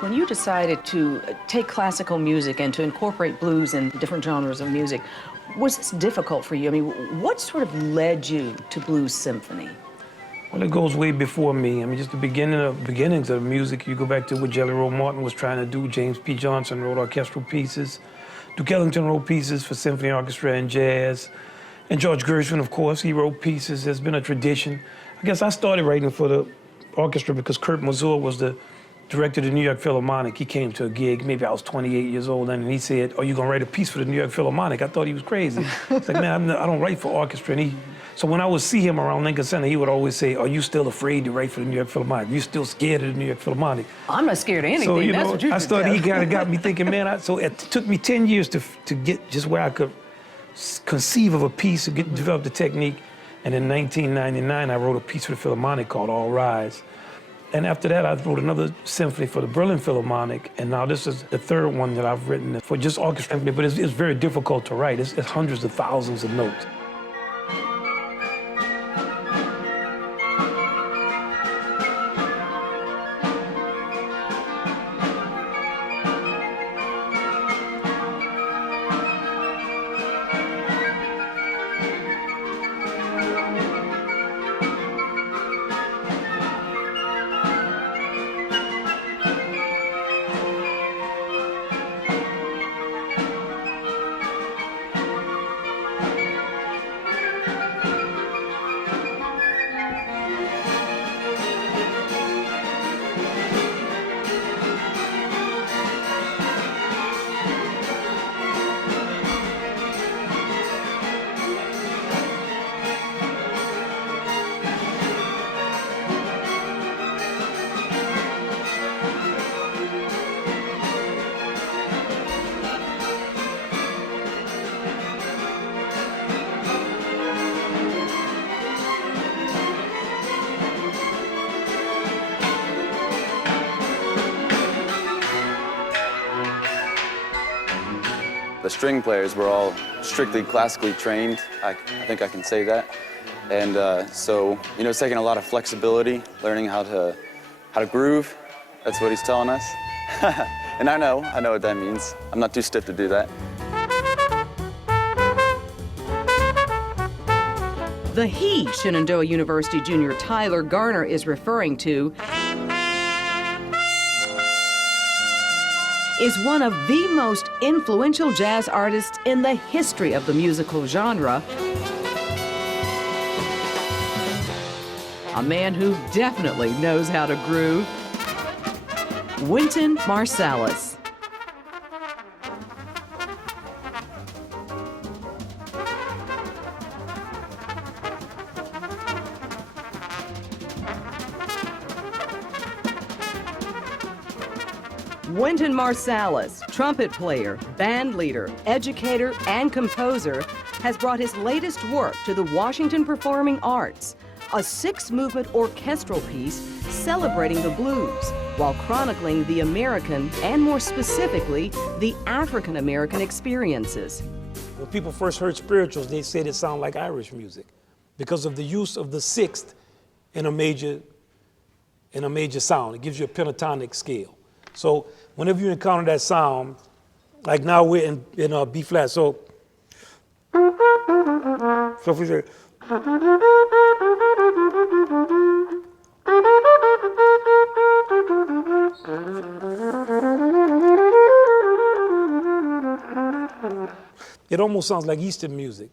When you decided to take classical music and to incorporate blues and different genres of music, was this difficult for you? I mean, what sort of led you to blues symphony? Well, it goes way before me. I mean, just the beginnings of music. You go back to what Jelly Roll Morton was trying to do. James P. Johnson wrote orchestral pieces. Duke Ellington wrote pieces for symphony orchestra and jazz. And George Gershwin, of course, he wrote pieces. There's been a tradition. I guess I started writing for the orchestra because Kurt Mazur was the director of the New York Philharmonic. He came to a gig, maybe I was 28 years old, and he said, "Are you gonna write a piece for the New York Philharmonic?" I thought he was crazy. It's like, man, I don't write for orchestra. And so when I would see him around Lincoln Center, he would always say, "Are you still afraid to write for the New York Philharmonic? Are you still scared of the New York Philharmonic?" I'm not scared of anything. So, That's what you I just started, said. he kind of got me thinking, man, so it took me 10 years to get just where I could conceive of a piece, to develop the technique. And in 1999, I wrote a piece for the Philharmonic called All Rise. And after that, I wrote another symphony for the Berlin Philharmonic, and now this is the third one that I've written for just orchestra, but it's very difficult to write. It's hundreds of thousands of notes. The string players were all strictly classically trained. I think I can say that. And so, you know, it's taking a lot of flexibility, learning how to groove. That's what he's telling us. And I know what that means. I'm not too stiff to do that. The he Shenandoah University junior Tyler Garner is referring to is one of the most influential jazz artists in the history of the musical genre. A man who definitely knows how to groove. Wynton Marsalis. Wynton Marsalis, trumpet player, band leader, educator, and composer, has brought his latest work to the Washington Performing Arts, a 6-movement orchestral piece celebrating the blues while chronicling the American and, more specifically, the African American experiences. When people first heard spirituals, they said it sounded like Irish music because of the use of the sixth in a major sound. It gives you a pentatonic scale. So whenever you encounter that sound, like now we're in B flat, so if we say, it almost sounds like Eastern music.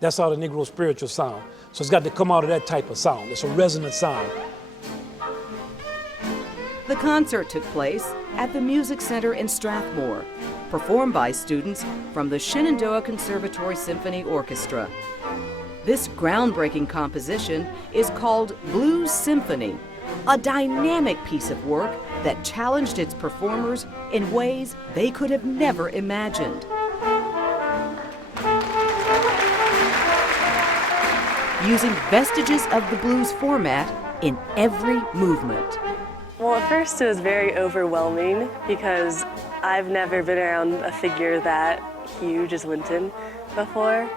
That's how the Negro spiritual sound. So it's got to come out of that type of sound. It's a resonant sound. The concert took place at the Music Center in Strathmore, performed by students from the Shenandoah Conservatory Symphony Orchestra. This groundbreaking composition is called Blues Symphony, a dynamic piece of work that challenged its performers in ways they could have never imagined. Using vestiges of the blues format in every movement. Well, at first it was very overwhelming because I've never been around a figure that huge as Wynton before.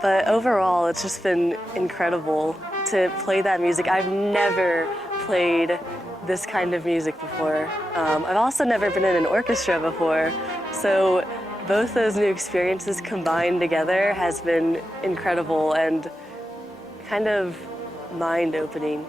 But overall, it's just been incredible to play that music. I've never played this kind of music before. I've also never been in an orchestra before, so both those new experiences combined together has been incredible and kind of mind-opening.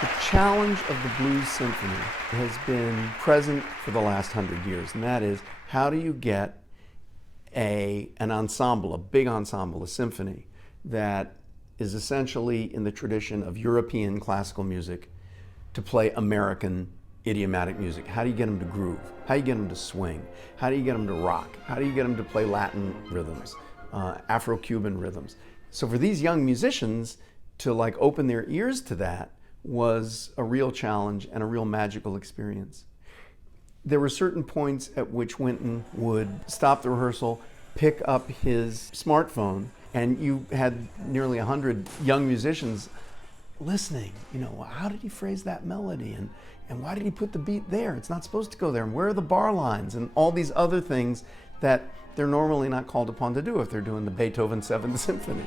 The challenge of the Blues Symphony has been present for the last 100 years, and that is, how do you get an ensemble, a big ensemble, a symphony, that is essentially in the tradition of European classical music to play American idiomatic music? How do you get them to groove? How do you get them to swing? How do you get them to rock? How do you get them to play Latin rhythms, Afro-Cuban rhythms? So for these young musicians to like open their ears to that was a real challenge and a real magical experience. There were certain points at which Wynton would stop the rehearsal, pick up his smartphone, and you had nearly 100 young musicians listening. You know, how did he phrase that melody? And why did he put the beat there? It's not supposed to go there. And where are the bar lines? And all these other things that they're normally not called upon to do if they're doing the Beethoven 7th Symphony.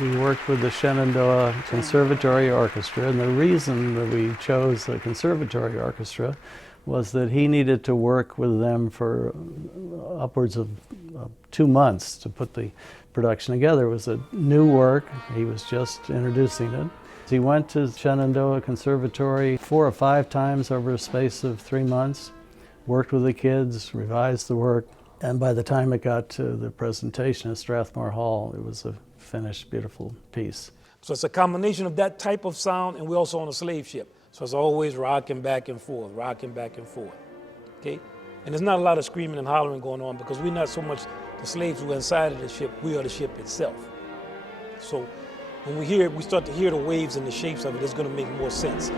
We worked with the Shenandoah Conservatory Orchestra, and the reason that we chose the Conservatory Orchestra was that he needed to work with them for upwards of 2 months to put the production together. It was a new work. He was just introducing it. He went to Shenandoah Conservatory 4 or 5 times over a space of 3 months, worked with the kids, revised the work, and by the time it got to the presentation at Strathmore Hall, it was a finished, beautiful piece. So it's a combination of that type of sound, and we're also on a slave ship. So it's always rocking back and forth, okay? And there's not a lot of screaming and hollering going on because we're not so much the slaves who are inside of the ship, we are the ship itself. So when we hear it, we start to hear the waves and the shapes of it, it's gonna make more sense.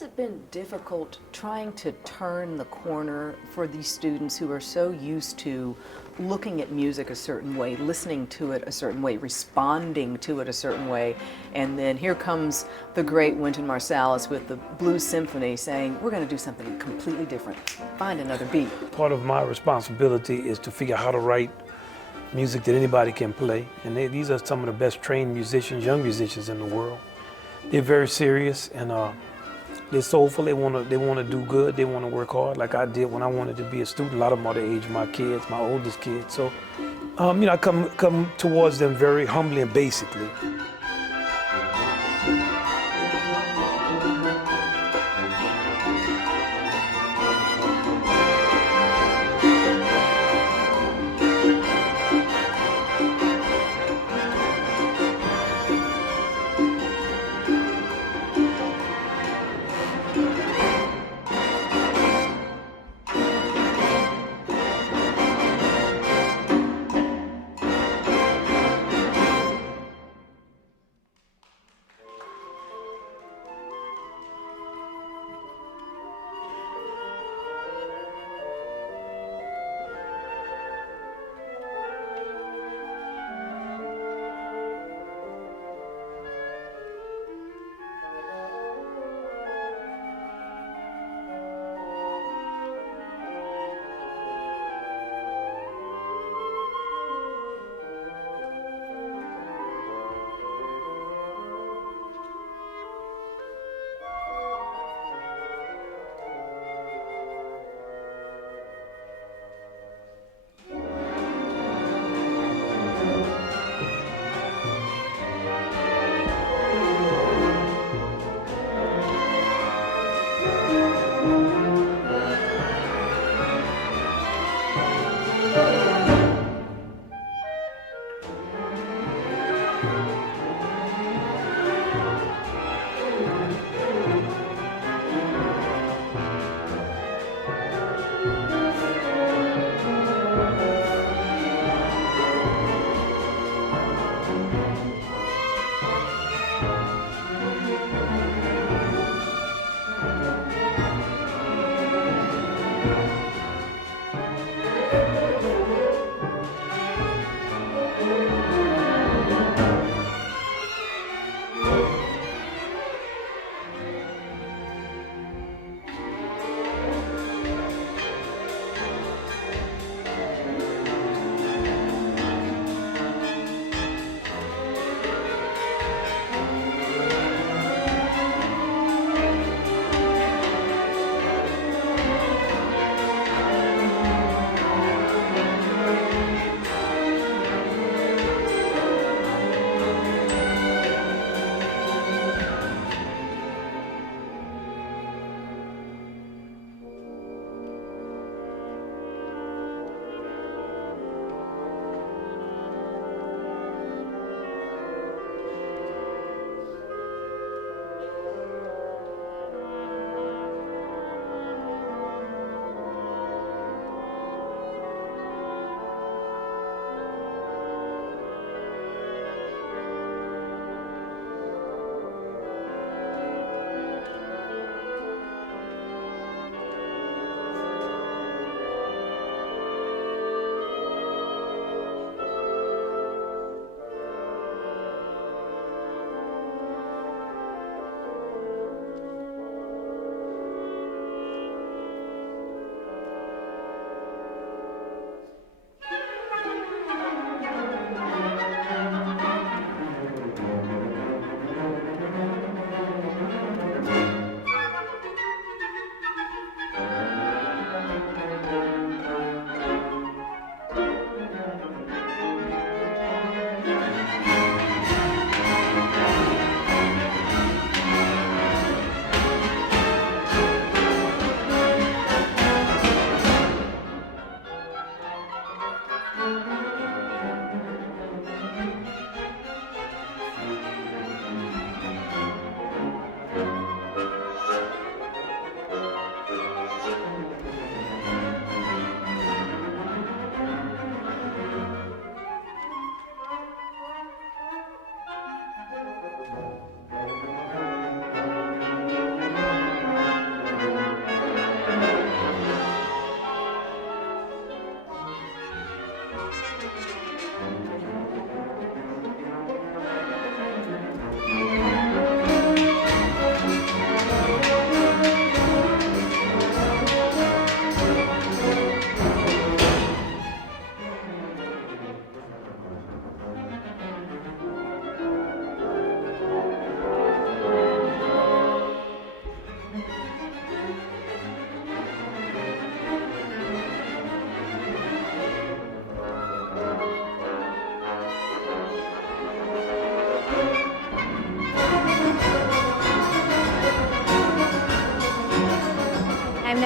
has it been difficult trying to turn the corner for these students who are so used to looking at music a certain way, listening to it a certain way, responding to it a certain way, and then here comes the great Wynton Marsalis with the Blues Symphony saying, we're going to do something completely different, find another beat. Part of my responsibility is to figure out how to write music that anybody can play, and these are some of the best trained musicians, young musicians in the world. They're very serious, and they're soulful. They want to do good. They want to work hard, like I did when I wanted to be a student. A lot of them are the age of my kids, my oldest kids. So, you know, I come towards them very humbly and basically.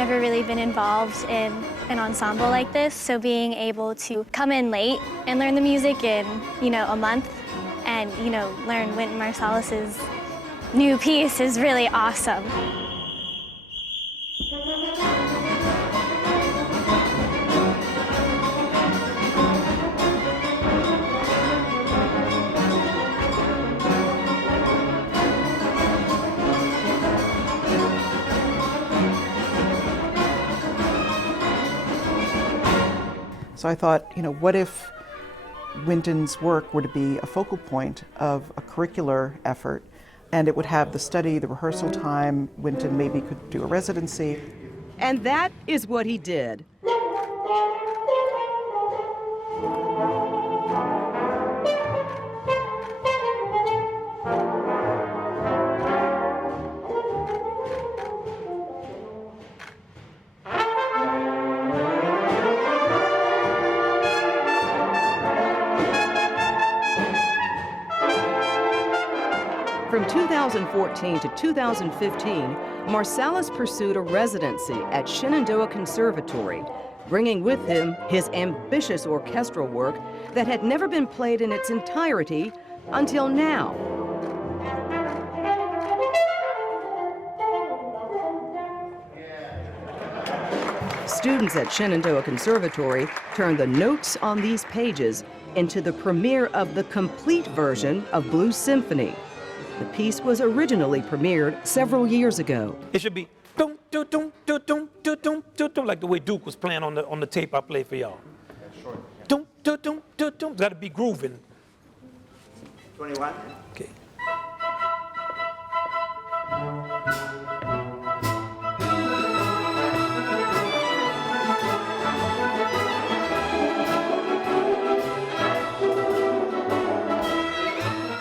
never really been involved in an ensemble like this, so being able to come in late and learn the music in, a month and, learn Wynton Marsalis's new piece is really awesome. So I thought, what if Wynton's work were to be a focal point of a curricular effort, and it would have the study, the rehearsal time. Wynton maybe could do a residency. And that is what he did. From 2014 to 2015, Marsalis pursued a residency at Shenandoah Conservatory, bringing with him his ambitious orchestral work that had never been played in its entirety until now. Students at Shenandoah Conservatory turned the notes on these pages into the premiere of the complete version of Blues Symphony. The piece was originally premiered several years ago. It should be dum dum dum dum dum dum dum dum like the way Duke was playing on the tape I played for y'all. Dum dum dum dum dum. Got to be grooving. 21. Okay.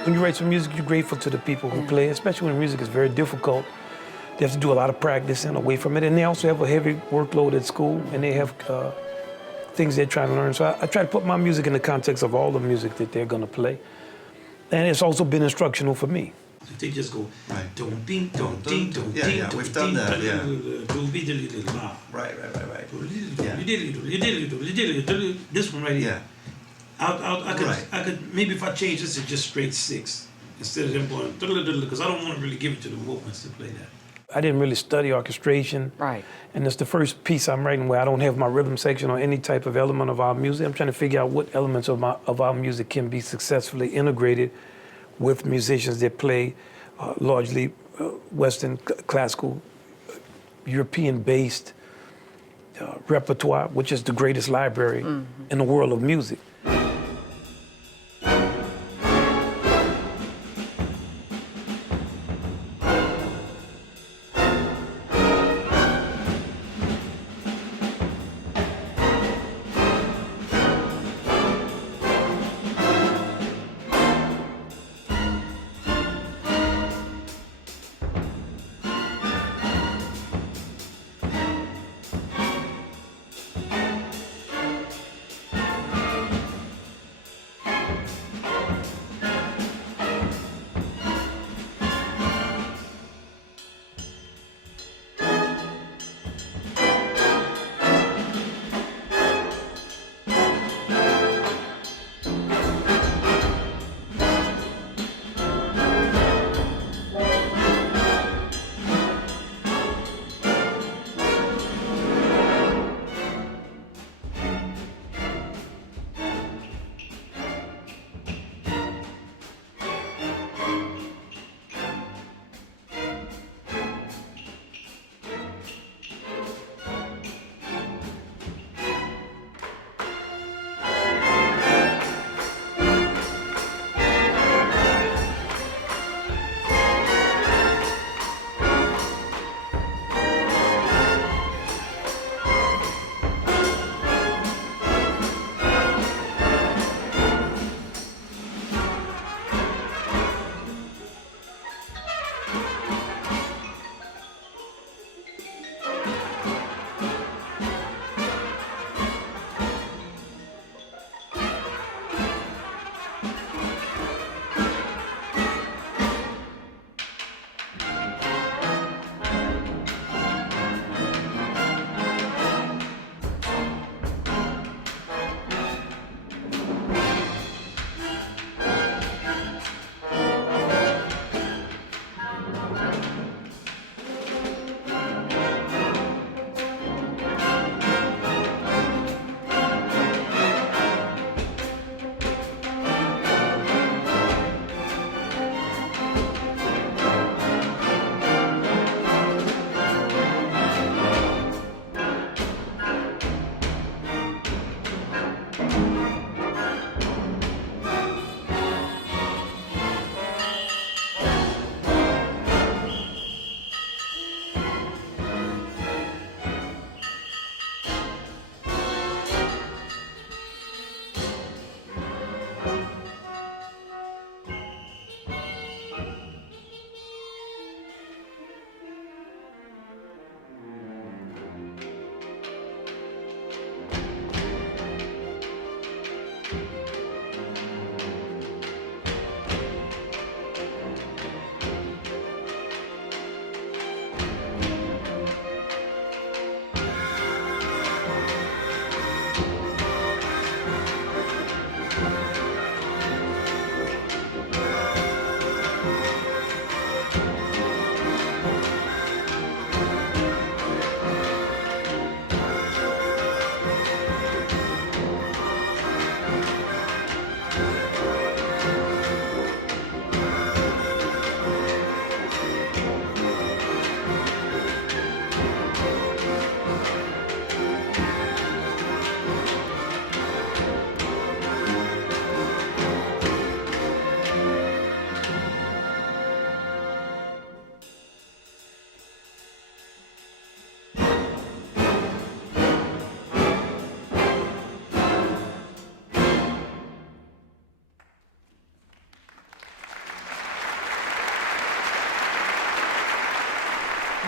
When you write some music, you're grateful to the people who play, especially when music is very difficult. They have to do a lot of practice and away from it, and they also have a heavy workload at school, and they have things they're trying to learn. So I try to put my music in the context of all the music that they're going to play, and it's also been instructional for me. They just go, don't ding, don't ding, don't ding. Yeah, we've done that, yeah. Right. Yeah. This one right here. Yeah. I could maybe if I change this to just straight 6 instead of them going because I don't want to really give it to the movements to play that. I didn't really study orchestration. Right. And it's the first piece I'm writing where I don't have my rhythm section or any type of element of our music. I'm trying to figure out what elements of our music can be successfully integrated with musicians that play largely Western classical, European-based repertoire, which is the greatest library in the world of music.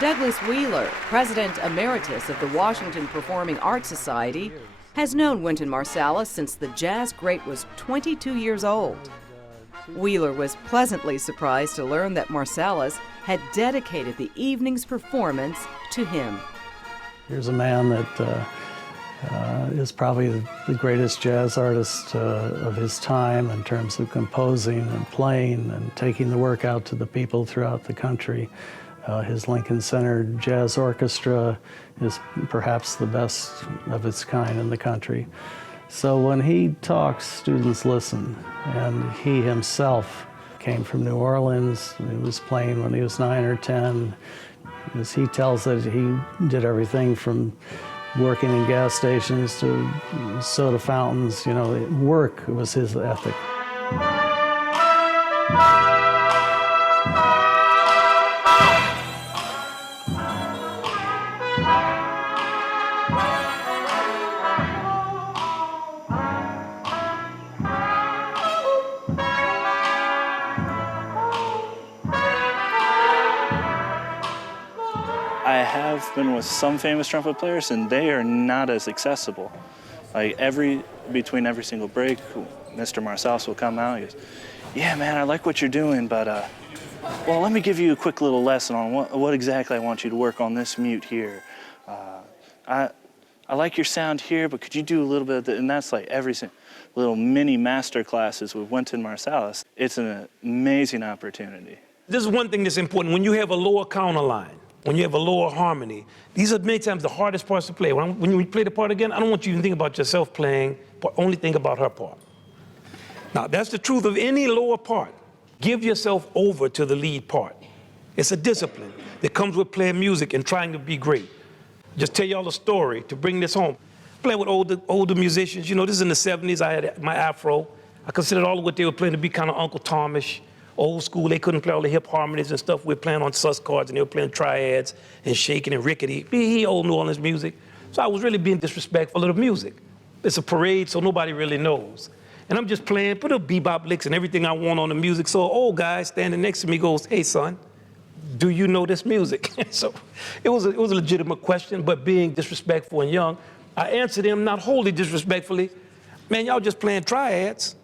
Douglas Wheeler, President Emeritus of the Washington Performing Arts Society, has known Wynton Marsalis since the jazz great was 22 years old. Wheeler was pleasantly surprised to learn that Marsalis had dedicated the evening's performance to him. Here's a man that is probably the greatest jazz artist of his time in terms of composing and playing and taking the work out to the people throughout the country. His Lincoln Center Jazz Orchestra is perhaps the best of its kind in the country. So when he talks, students listen. And he himself came from New Orleans. He was playing when he was 9 or 10. As he tells it, he did everything from working in gas stations to soda fountains. You know, work was his ethic. I have been with some famous trumpet players, and they are not as accessible. Like between every single break, Mr. Marsalis will come out and he goes, "Yeah, man, I like what you're doing, but well, let me give you a quick little lesson on what exactly I want you to work on this mute here. I like your sound here, but could you do a little bit of that?" And that's like every little mini master classes with Wynton Marsalis. It's an amazing opportunity. This is one thing that's important. When you have a lower counterline, when you have a lower harmony, these are many times the hardest parts to play. When you play the part again, I don't want you to even think about yourself playing, but only think about her part. Now, that's the truth of any lower part. Give yourself over to the lead part. It's a discipline that comes with playing music and trying to be great. Just tell y'all a story to bring this home. Playing with older musicians, you know, this is in the 70s, I had my afro. I considered all of what they were playing to be kind of Uncle Tomish. Old school, they couldn't play all the hip harmonies and stuff. We're playing on sus chords and they were playing triads and shaking and rickety. He old New Orleans music. So I was really being disrespectful of the music. It's a parade, so nobody really knows. And I'm just playing, put up bebop licks and everything I want on the music. So an old guy standing next to me goes, "Hey son, do you know this music?" So it was a legitimate question, but being disrespectful and young, I answered him not wholly disrespectfully. "Man, y'all just playing triads."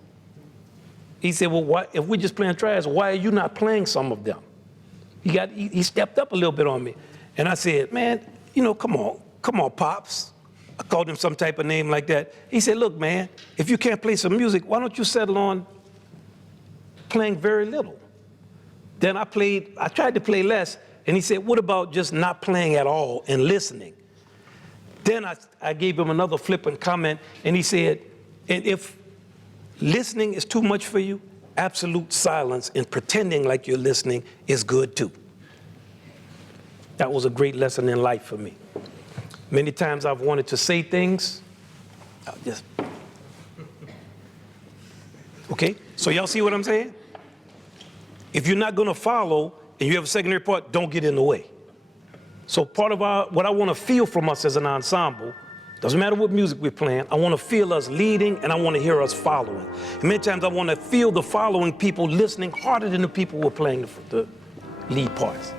He said, "Well, if we're just playing triads, why are you not playing some of them?" He stepped up a little bit on me. And I said, "Man, you know, come on, Pops." I called him some type of name like that. He said, "Look, man, if you can't play some music, why don't you settle on playing very little?" Then I tried to play less, and he said, "What about just not playing at all and listening?" Then I gave him another flippant comment, and he said, "And if listening is too much for you, absolute silence and pretending like you're listening is good too." That was a great lesson in life for me. Many times I've wanted to say things, okay? So y'all see what I'm saying? If you're not gonna follow and you have a secondary part, don't get in the way. So part of what I wanna feel from us as an ensemble, doesn't matter what music we're playing, I want to feel us leading and I want to hear us following. And many times I want to feel the following people listening harder than the people who are playing the lead parts.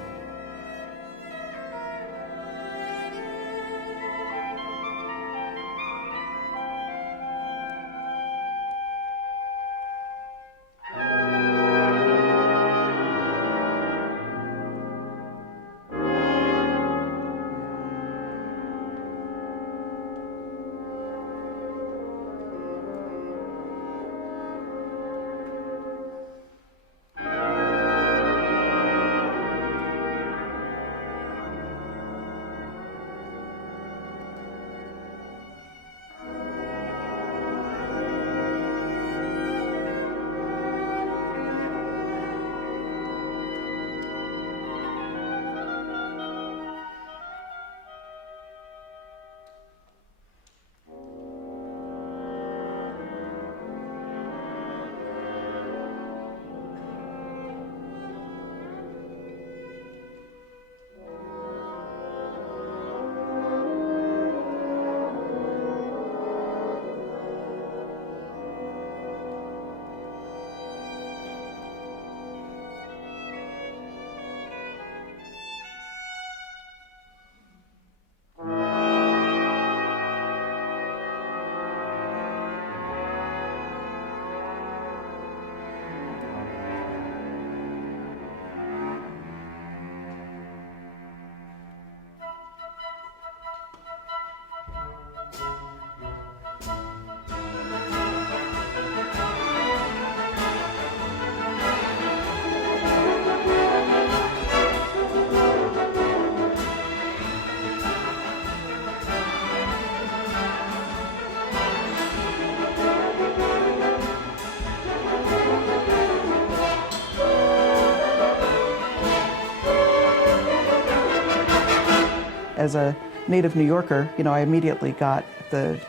as a native New Yorker, you know, I immediately got the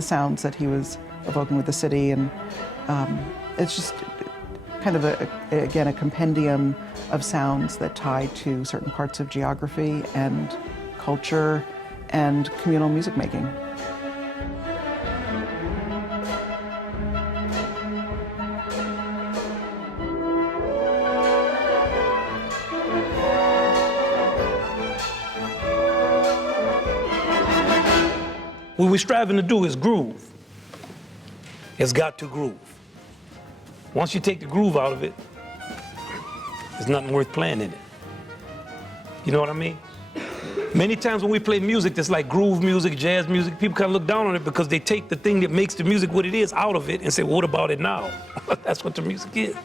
sounds that he was evoking with the city, and it's just kind of again a compendium of sounds that tie to certain parts of geography and culture and communal music making. What we're striving to do is groove. It's got to groove. Once you take the groove out of it, there's nothing worth playing in it. You know what I mean? Many times when we play music that's like groove music, jazz music, people kind of look down on it because they take the thing that makes the music what it is out of it and say, well, what about it now? That's what the music is.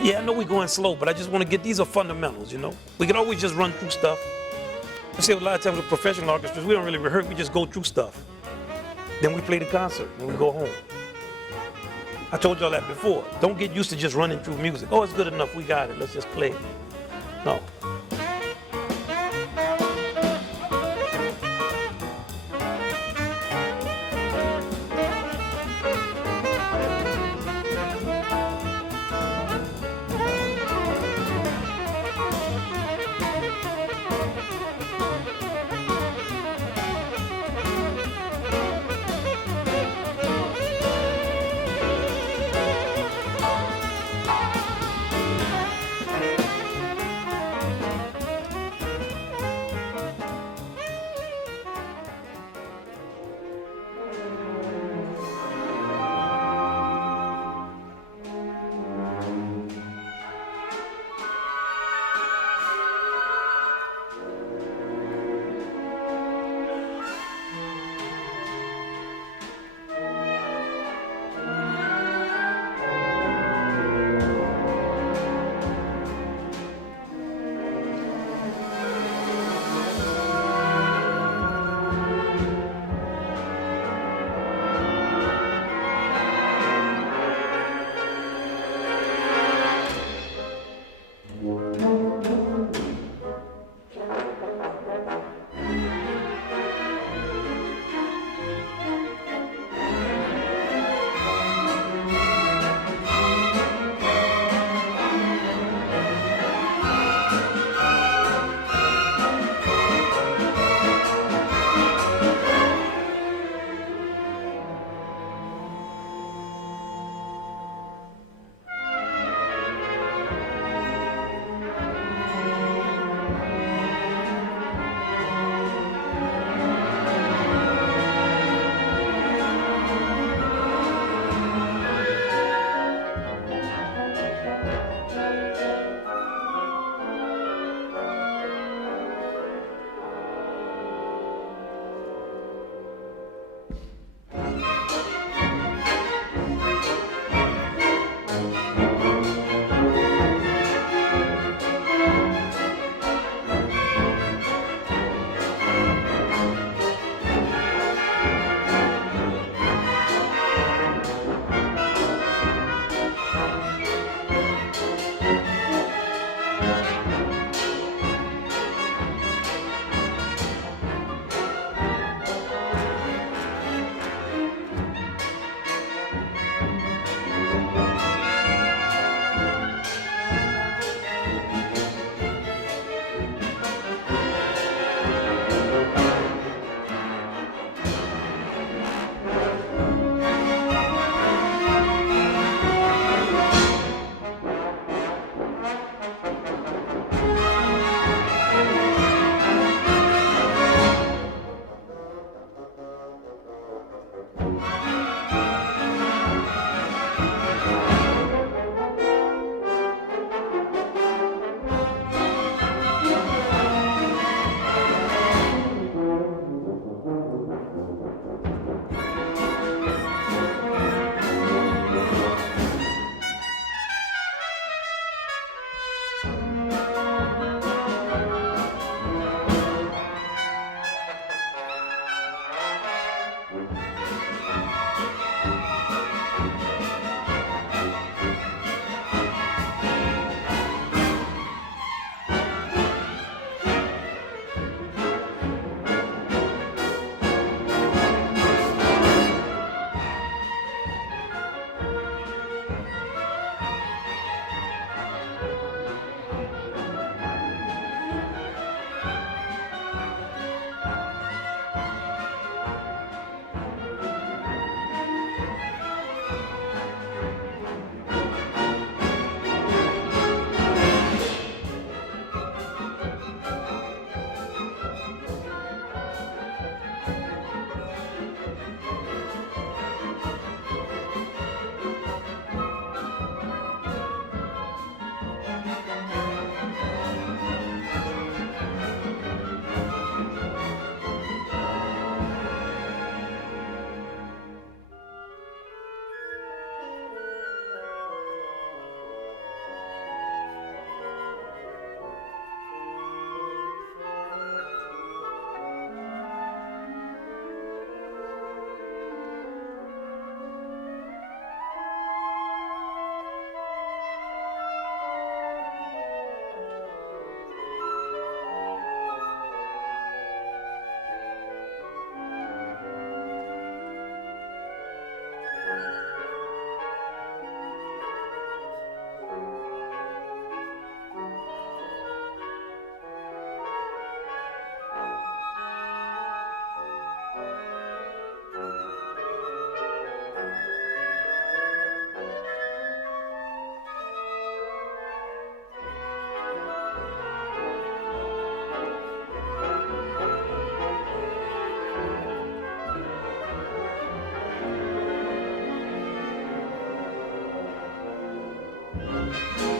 Yeah, I know we're going slow, but I just want to get, these are fundamentals, you know? We can always just run through stuff. I say a lot of times with professional orchestras, we don't really rehearse, we just go through stuff. Then we play the concert, and we go home. I told y'all that before. Don't get used to just running through music. Oh, it's good enough, we got it, let's just play. No. Thank you.